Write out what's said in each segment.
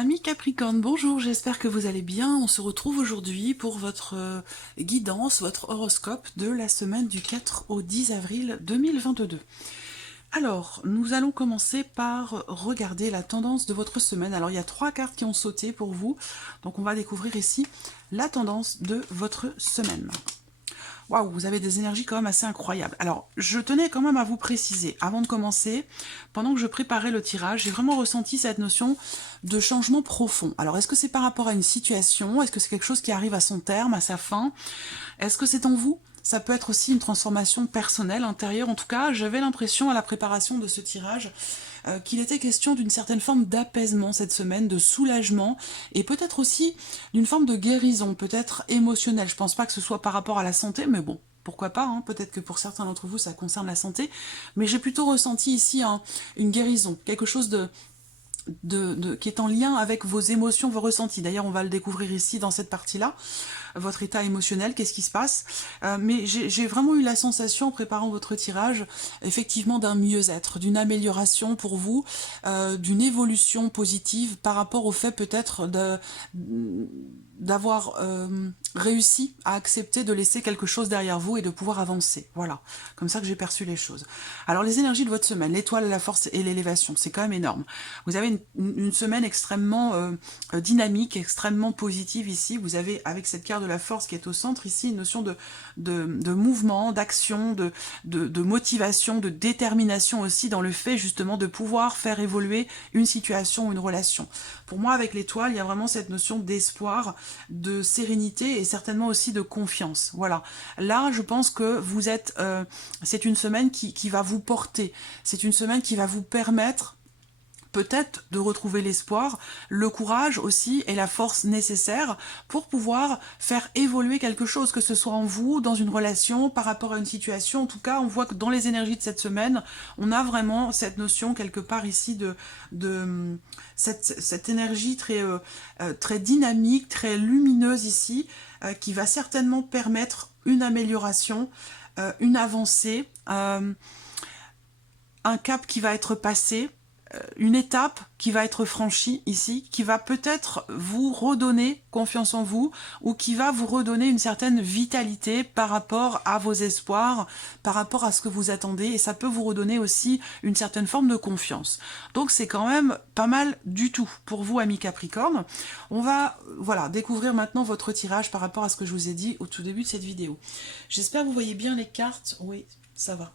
Amis Capricorne, bonjour, j'espère que vous allez bien. On se retrouve aujourd'hui pour votre guidance, votre horoscope de la semaine du 4 au 10 avril 2022. Alors, nous allons commencer par regarder la tendance de votre semaine. Alors, il y a 3 cartes qui ont sauté pour vous, donc on va découvrir ici la tendance de votre semaine. Waouh, vous avez des énergies quand même assez incroyables. Alors, je tenais quand même à vous préciser, avant de commencer, pendant que je préparais le tirage, j'ai vraiment ressenti cette notion de changement profond. Alors, est-ce que c'est par rapport à une situation? Est-ce que c'est quelque chose qui arrive à son terme, à sa fin? Est-ce que c'est en vous? Ça peut être aussi une transformation personnelle, intérieure. En tout cas, j'avais l'impression à la préparation de ce tirage qu'il était question d'une certaine forme d'apaisement cette semaine, de soulagement, et peut-être aussi d'une forme de guérison, peut-être émotionnelle. Je pense pas que ce soit par rapport à la santé, mais bon, pourquoi pas, hein, peut-être que pour certains d'entre vous ça concerne la santé, mais j'ai plutôt ressenti ici une guérison, quelque chose qui est en lien avec vos émotions, vos ressentis. D'ailleurs, on va le découvrir ici dans cette partie-là, votre état émotionnel, qu'est-ce qui se passe. Mais j'ai vraiment eu la sensation, en préparant votre tirage, effectivement d'un mieux-être, d'une amélioration pour vous, d'une évolution positive par rapport au fait peut-être d'avoir réussi à accepter de laisser quelque chose derrière vous et de pouvoir avancer. Voilà, comme ça que j'ai perçu les choses. Alors les énergies de votre semaine, l'étoile, la force et l'élévation, c'est quand même énorme. Vous avez une semaine extrêmement dynamique, extrêmement positive ici. Vous avez, avec cette carte de la force qui est au centre ici, une notion de mouvement, d'action, de motivation, de détermination aussi dans le fait justement de pouvoir faire évoluer une situation ou une relation. Pour moi, avec l'étoile, il y a vraiment cette notion d'espoir, de sérénité et certainement aussi de confiance. Voilà. Là, je pense que vous êtes... c'est une semaine qui va vous porter. C'est une semaine qui va vous permettre peut-être de retrouver l'espoir, le courage aussi et la force nécessaire pour pouvoir faire évoluer quelque chose, que ce soit en vous, dans une relation, par rapport à une situation. En tout cas, on voit que dans les énergies de cette semaine, on a vraiment cette notion quelque part ici de cette énergie très dynamique, très lumineuse ici, qui va certainement permettre une amélioration, une avancée, un cap qui va être passé, une étape qui va être franchie ici, qui va peut-être vous redonner confiance en vous, ou qui va vous redonner une certaine vitalité par rapport à vos espoirs, par rapport à ce que vous attendez, et ça peut vous redonner aussi une certaine forme de confiance. Donc c'est quand même pas mal du tout pour vous, amis Capricorne. On va voilà, découvrir maintenant votre tirage par rapport à ce que je vous ai dit au tout début de cette vidéo. J'espère que vous voyez bien les cartes. Oui, ça va.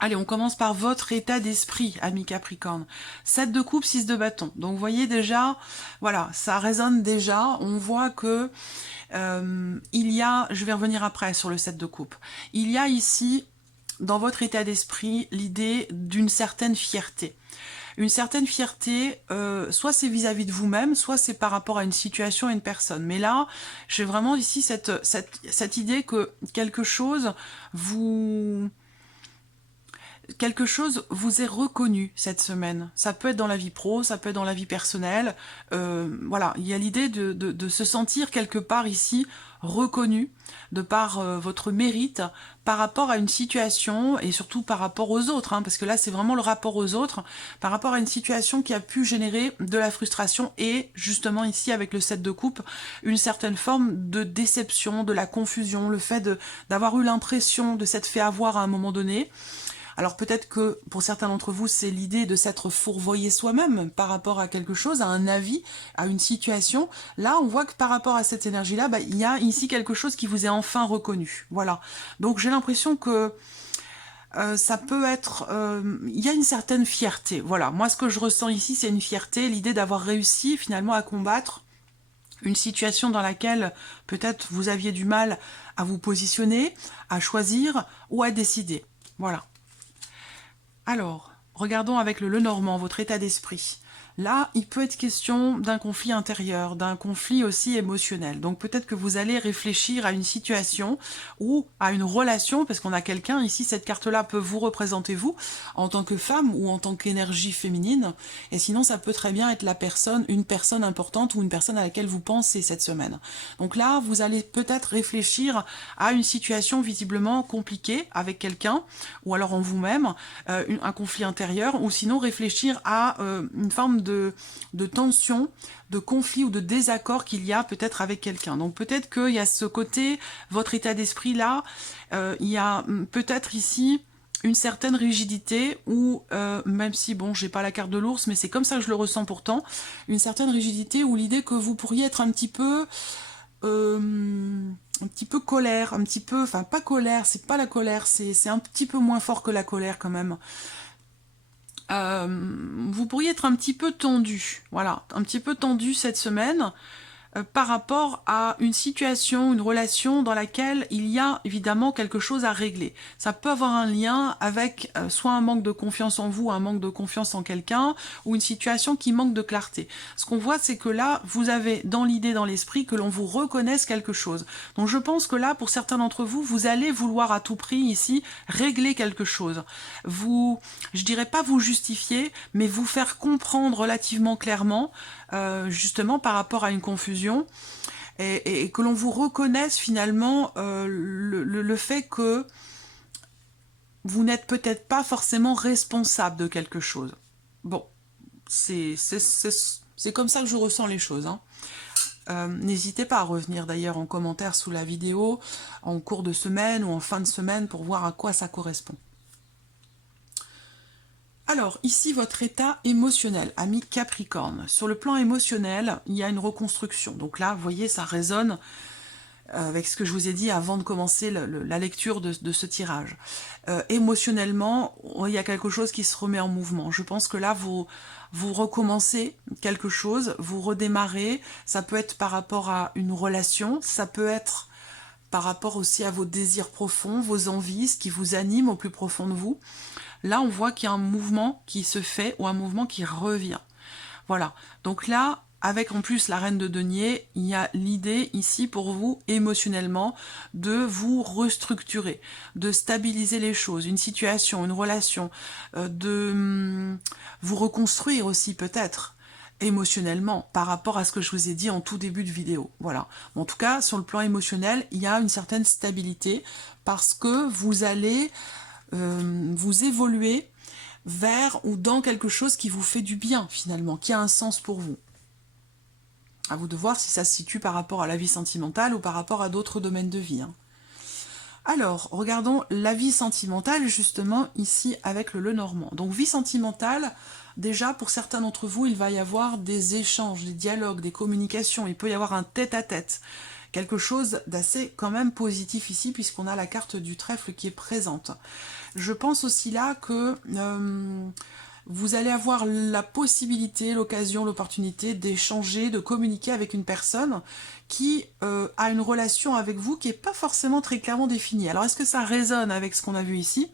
Allez, on commence par votre état d'esprit, ami Capricorne. 7 de coupe, 6 de bâton. Donc, vous voyez déjà, voilà, ça résonne déjà. On voit que il y a, je vais revenir après sur le 7 de coupe, il y a ici, dans votre état d'esprit, l'idée d'une certaine fierté. Une certaine fierté, soit c'est vis-à-vis de vous-même, soit c'est par rapport à une situation, à une personne. Mais là, j'ai vraiment ici cette idée que quelque chose vous est reconnu cette semaine. Ça peut être dans la vie pro, ça peut être dans la vie personnelle. Voilà, il y a l'idée de se sentir quelque part ici reconnu de par votre mérite par rapport à une situation et surtout par rapport aux autres, hein, parce que là c'est vraiment le rapport aux autres, par rapport à une situation qui a pu générer de la frustration et justement ici avec le 7 de coupe, une certaine forme de déception, de la confusion, le fait d'avoir eu l'impression de s'être fait avoir à un moment donné. Alors peut-être que pour certains d'entre vous, c'est l'idée de s'être fourvoyé soi-même par rapport à quelque chose, à un avis, à une situation. Là, on voit que par rapport à cette énergie-là, il y a ici quelque chose qui vous est enfin reconnu. Voilà. Donc j'ai l'impression que ça peut être... il y a une certaine fierté. Voilà. Moi, ce que je ressens ici, c'est une fierté, l'idée d'avoir réussi finalement à combattre une situation dans laquelle peut-être vous aviez du mal à vous positionner, à choisir ou à décider. Voilà. Alors, regardons avec le Lenormand, votre état d'esprit. Là, il peut être question d'un conflit intérieur, d'un conflit aussi émotionnel. Donc peut-être que vous allez réfléchir à une situation ou à une relation, parce qu'on a quelqu'un, ici cette carte-là peut vous représenter vous, en tant que femme ou en tant qu'énergie féminine, et sinon ça peut très bien être la personne, une personne importante ou une personne à laquelle vous pensez cette semaine. Donc là, vous allez peut-être réfléchir à une situation visiblement compliquée avec quelqu'un, ou alors en vous-même, un conflit intérieur, ou sinon réfléchir à une forme forme de tension, de conflit ou de désaccord qu'il y a peut-être avec quelqu'un. Donc peut-être qu'il y a ce côté, votre état d'esprit là, il y a peut-être ici une certaine rigidité ou même si bon j'ai pas la carte de l'ours mais c'est comme ça que je le ressens pourtant, une certaine rigidité ou l'idée que vous pourriez être un petit peu colère, un petit peu, enfin pas colère, c'est pas la colère, c'est un petit peu moins fort que la colère quand même. Vous pourriez être un petit peu tendu, voilà, un petit peu tendu cette semaine, par rapport à une situation, une relation dans laquelle il y a évidemment quelque chose à régler. Ça peut avoir un lien avec soit un manque de confiance en vous, un manque de confiance en quelqu'un, ou une situation qui manque de clarté. Ce qu'on voit, c'est que là, vous avez dans l'idée, dans l'esprit, que l'on vous reconnaisse quelque chose. Donc je pense que là, pour certains d'entre vous, vous allez vouloir à tout prix ici régler quelque chose. Vous, je dirais pas vous justifier, mais vous faire comprendre relativement clairement, justement par rapport à une confusion, et que l'on vous reconnaisse finalement le fait que vous n'êtes peut-être pas forcément responsable de quelque chose. Bon, c'est comme ça que je ressens les choses, hein. N'hésitez pas à revenir d'ailleurs en commentaire sous la vidéo, en cours de semaine ou en fin de semaine pour voir à quoi ça correspond. Alors, ici, votre état émotionnel, ami Capricorne. Sur le plan émotionnel, il y a une reconstruction. Donc là, vous voyez, ça résonne avec ce que je vous ai dit avant de commencer la lecture de ce tirage. Émotionnellement, il y a quelque chose qui se remet en mouvement. Je pense que là, vous recommencez quelque chose, vous redémarrez. Ça peut être par rapport à une relation, ça peut être par rapport aussi à vos désirs profonds, vos envies, ce qui vous anime au plus profond de vous. Là, on voit qu'il y a un mouvement qui se fait ou un mouvement qui revient. Voilà. Donc là, avec en plus la reine de denier, il y a l'idée ici pour vous, émotionnellement, de vous restructurer, de stabiliser les choses, une situation, une relation, de vous reconstruire aussi peut-être émotionnellement par rapport à ce que je vous ai dit en tout début de vidéo. Voilà. En tout cas, sur le plan émotionnel, il y a une certaine stabilité parce que vous allez vous évoluez vers ou dans quelque chose qui vous fait du bien finalement, qui a un sens pour vous. À vous de voir si ça se situe par rapport à la vie sentimentale ou par rapport à d'autres domaines de vie, hein. Alors, regardons la vie sentimentale justement ici avec le Lenormand. Donc vie sentimentale, déjà pour certains d'entre vous, il va y avoir des échanges, des dialogues, des communications, il peut y avoir un tête-à-tête. Quelque chose d'assez quand même positif ici puisqu'on a la carte du trèfle qui est présente. Je pense aussi là que vous allez avoir la possibilité, l'occasion, l'opportunité d'échanger, de communiquer avec une personne qui a une relation avec vous qui n'est pas forcément très clairement définie. Alors est-ce que ça résonne avec ce qu'on a vu ici ?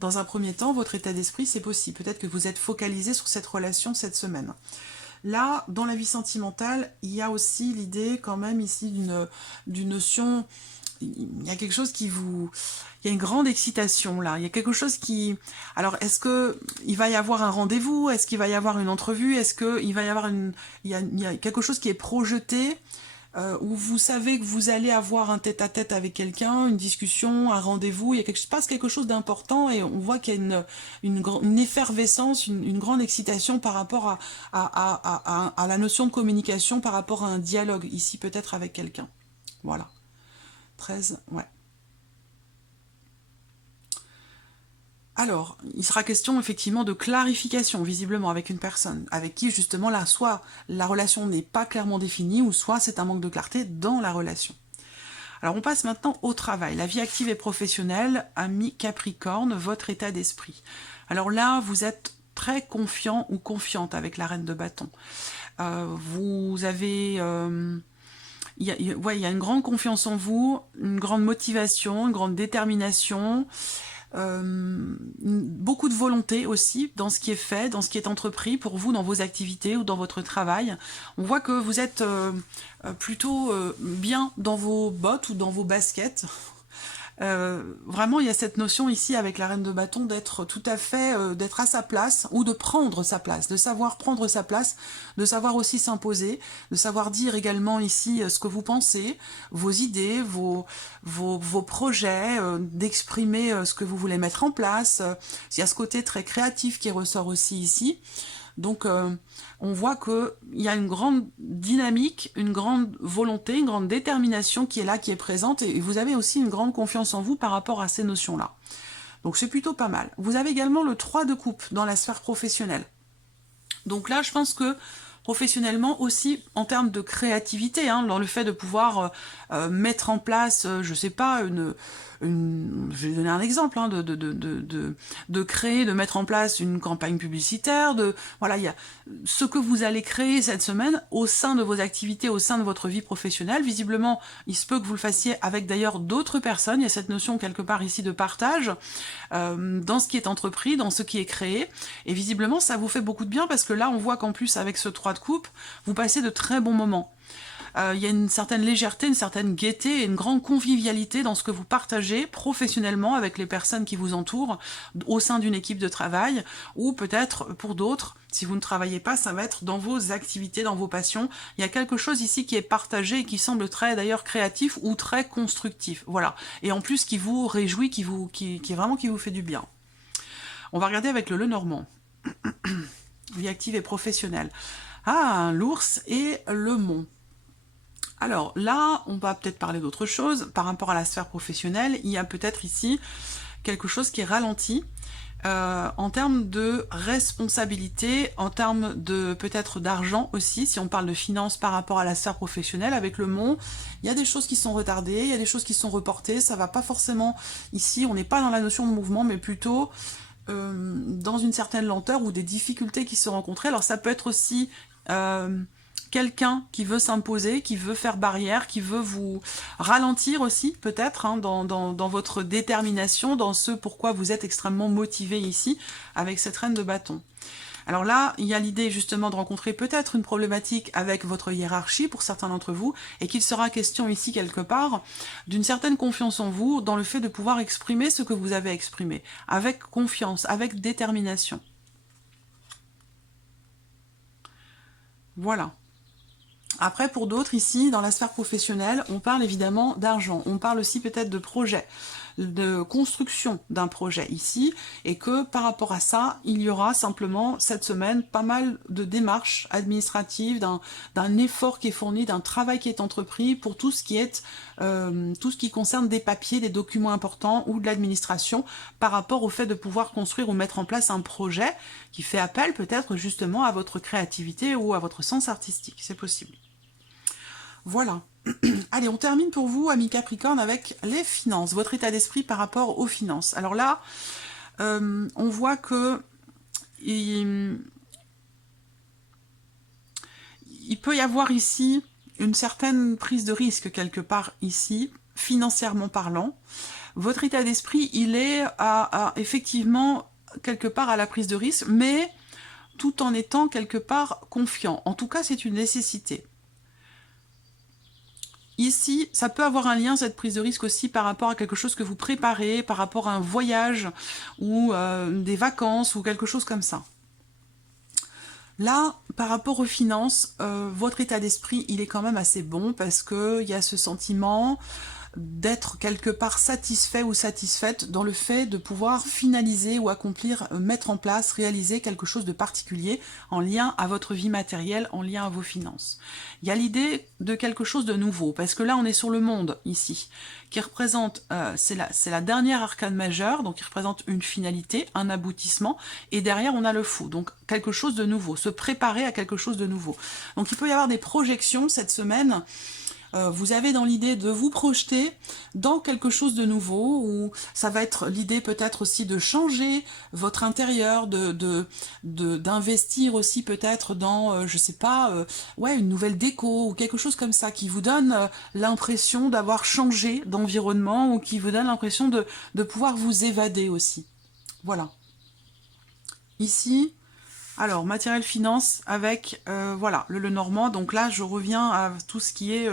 Dans un premier temps, votre état d'esprit, c'est possible. Peut-être que vous êtes focalisé sur cette relation cette semaine. Là, dans la vie sentimentale, il y a aussi l'idée quand même ici d'une notion, il y a quelque chose qui vous... Il y a une grande excitation là, il y a quelque chose qui... Alors, est-ce qu'il va y avoir un rendez-vous? Est-ce qu'il va y avoir une entrevue? Est-ce qu'il va y avoir il y a quelque chose qui est projeté où vous savez que vous allez avoir un tête-à-tête avec quelqu'un, une discussion, un rendez-vous, il se passe quelque chose d'important et on voit qu'il y a une effervescence, une grande excitation par rapport à la notion de communication, par rapport à un dialogue, ici peut-être avec quelqu'un. Voilà. 13, ouais. Alors, il sera question effectivement de clarification, visiblement, avec une personne, avec qui justement là, soit la relation n'est pas clairement définie, ou soit c'est un manque de clarté dans la relation. Alors on passe maintenant au travail, la vie active et professionnelle, ami Capricorne, votre état d'esprit. Alors là, vous êtes très confiant ou confiante avec la reine de bâton. Vous avez... il y a une grande confiance en vous, une grande motivation, une grande détermination, beaucoup de volonté aussi dans ce qui est fait, dans ce qui est entrepris pour vous, dans vos activités ou dans votre travail. On voit que vous êtes plutôt bien dans vos bottes ou dans vos baskets. Vraiment, il y a cette notion ici avec la reine de bâton d'être tout à fait, d'être à sa place ou de prendre sa place, de savoir prendre sa place, de savoir aussi s'imposer, de savoir dire également ici ce que vous pensez, vos idées, vos projets, d'exprimer ce que vous voulez mettre en place. Il y a ce côté très créatif qui ressort aussi ici. Donc, on voit qu'il y a une grande dynamique, une grande volonté, une grande détermination qui est là, qui est présente, et vous avez aussi une grande confiance en vous par rapport à ces notions-là. Donc, c'est plutôt pas mal. Vous avez également le 3 de coupe dans la sphère professionnelle. Donc là, je pense que professionnellement aussi, en termes de créativité, hein, dans le fait de pouvoir mettre en place, je sais pas, je vais donner un exemple, hein, de créer, de mettre en place une campagne publicitaire, voilà, il y a ce que vous allez créer cette semaine au sein de vos activités, au sein de votre vie professionnelle. Visiblement, il se peut que vous le fassiez avec d'ailleurs d'autres personnes. Il y a cette notion quelque part ici de partage dans ce qui est entrepris, dans ce qui est créé. Et visiblement, ça vous fait beaucoup de bien parce que là, on voit qu'en plus, avec ce 3 de coupe, vous passez de très bons moments. Il y a une certaine légèreté, une certaine gaieté et une grande convivialité dans ce que vous partagez professionnellement avec les personnes qui vous entourent au sein d'une équipe de travail, ou peut-être pour d'autres, si vous ne travaillez pas, ça va être dans vos activités, dans vos passions. Il y a quelque chose ici qui est partagé et qui semble très d'ailleurs créatif ou très constructif. Voilà. Et en plus qui vous réjouit, qui vraiment qui vous fait du bien. On va regarder avec le Lenormand. Vie active et professionnelle. Ah, l'ours et le mont. Alors là, on va peut-être parler d'autre chose. Par rapport à la sphère professionnelle, il y a peut-être ici quelque chose qui est ralenti en termes de responsabilité, en termes de peut-être d'argent aussi, si on parle de finances par rapport à la sphère professionnelle. Avec le mont, il y a des choses qui sont retardées, il y a des choses qui sont reportées, ça va pas forcément ici, on n'est pas dans la notion de mouvement, mais plutôt dans une certaine lenteur ou des difficultés qui se rencontrent. Alors ça peut être aussi quelqu'un qui veut s'imposer, qui veut faire barrière, qui veut vous ralentir aussi, peut-être, hein, dans votre détermination, dans ce pourquoi vous êtes extrêmement motivé ici, avec cette reine de bâton. Alors là, il y a l'idée justement de rencontrer peut-être une problématique avec votre hiérarchie pour certains d'entre vous, et qu'il sera question ici quelque part d'une certaine confiance en vous, dans le fait de pouvoir exprimer ce que vous avez exprimé, avec confiance, avec détermination. Voilà. Après, pour d'autres, ici, dans la sphère professionnelle, on parle évidemment d'argent. On parle aussi peut-être de projet, de construction d'un projet ici, et que par rapport à ça, il y aura simplement cette semaine pas mal de démarches administratives, d'un effort qui est fourni, d'un travail qui est entrepris pour tout ce qui concerne des papiers, des documents importants ou de l'administration par rapport au fait de pouvoir construire ou mettre en place un projet qui fait appel peut-être justement à votre créativité ou à votre sens artistique. C'est possible. Voilà. Allez, on termine pour vous, amis Capricorne, avec les finances, votre état d'esprit par rapport aux finances. Alors là, on voit que il peut y avoir ici une certaine prise de risque quelque part ici, financièrement parlant. Votre état d'esprit, il est effectivement quelque part à la prise de risque, mais tout en étant quelque part confiant. En tout cas, c'est une nécessité. Ici, ça peut avoir un lien, cette prise de risque aussi, par rapport à quelque chose que vous préparez, par rapport à un voyage, ou des vacances, ou quelque chose comme ça. Là, par rapport aux finances, votre état d'esprit, il est quand même assez bon, parce qu'il y a ce sentiment d'être quelque part satisfait ou satisfaite dans le fait de pouvoir finaliser ou accomplir, mettre en place, réaliser quelque chose de particulier en lien à votre vie matérielle, en lien à vos finances. Il y a l'idée de quelque chose de nouveau, parce que là on est sur le monde ici, qui représente, c'est la dernière arcane majeure, donc qui représente une finalité, un aboutissement, et derrière on a le fou, donc quelque chose de nouveau, se préparer à quelque chose de nouveau. Donc il peut y avoir des projections cette semaine. Vous avez dans l'idée de vous projeter dans quelque chose de nouveau, ou ça va être l'idée peut-être aussi de changer votre intérieur, d'investir aussi peut-être dans, je sais pas, ouais, une nouvelle déco, ou quelque chose comme ça, qui vous donne l'impression d'avoir changé d'environnement, ou qui vous donne l'impression de pouvoir vous évader aussi. Voilà. Ici, alors, matériel finance avec, voilà, le Lenormand. Donc là, je reviens à tout ce qui est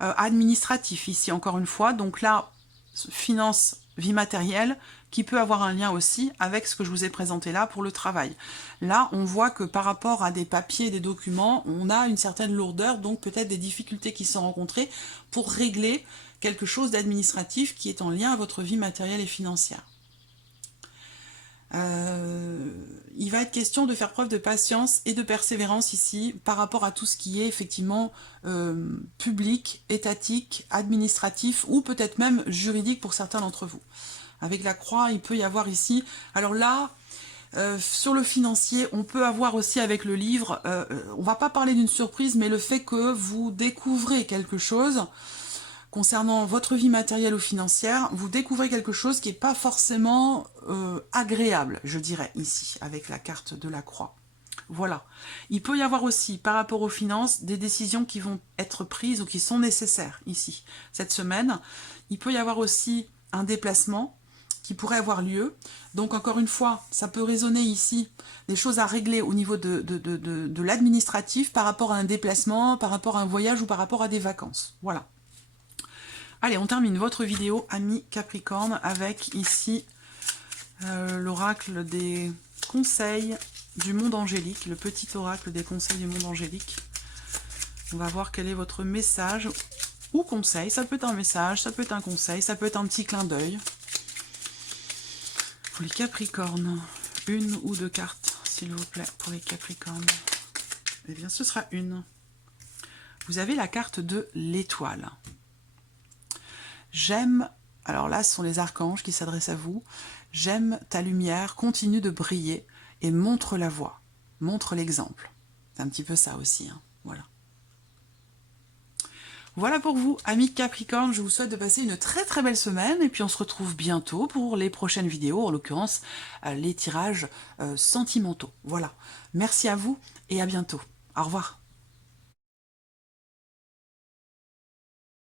administratif ici, encore une fois. Donc là, finance, vie matérielle, qui peut avoir un lien aussi avec ce que je vous ai présenté là pour le travail. Là, on voit que par rapport à des papiers, des documents, on a une certaine lourdeur, donc peut-être des difficultés qui sont rencontrées pour régler quelque chose d'administratif qui est en lien à votre vie matérielle et financière. Il va être question de faire preuve de patience et de persévérance ici par rapport à tout ce qui est effectivement public, étatique, administratif ou peut-être même juridique pour certains d'entre vous. Avec la croix, il peut y avoir ici... Alors là, sur le financier, on peut avoir aussi avec le livre, on va pas parler d'une surprise, mais le fait que vous découvrez quelque chose concernant votre vie matérielle ou financière, vous découvrez quelque chose qui n'est pas forcément agréable, je dirais, ici, avec la carte de la croix. Voilà. Il peut y avoir aussi, par rapport aux finances, des décisions qui vont être prises ou qui sont nécessaires, ici, cette semaine. Il peut y avoir aussi un déplacement qui pourrait avoir lieu. Donc, encore une fois, ça peut résonner ici des choses à régler au niveau de l'administratif par rapport à un déplacement, par rapport à un voyage ou par rapport à des vacances. Voilà. Allez, on termine votre vidéo, amis Capricorne, avec ici l'oracle des conseils du monde angélique, le petit oracle des conseils du monde angélique. On va voir quel est votre message ou conseil. Ça peut être un message, ça peut être un conseil, ça peut être un petit clin d'œil. Pour les Capricornes, une ou deux cartes, s'il vous plaît, pour les Capricornes. Eh bien, ce sera une. Vous avez la carte de l'étoile. J'aime, alors là ce sont les archanges qui s'adressent à vous, j'aime ta lumière, continue de briller et montre la voie, montre l'exemple. C'est un petit peu ça aussi, hein. Voilà. Voilà pour vous, amis Capricorne, je vous souhaite de passer une très très belle semaine et puis on se retrouve bientôt pour les prochaines vidéos, en l'occurrence les tirages sentimentaux. Voilà, merci à vous et à bientôt. Au revoir.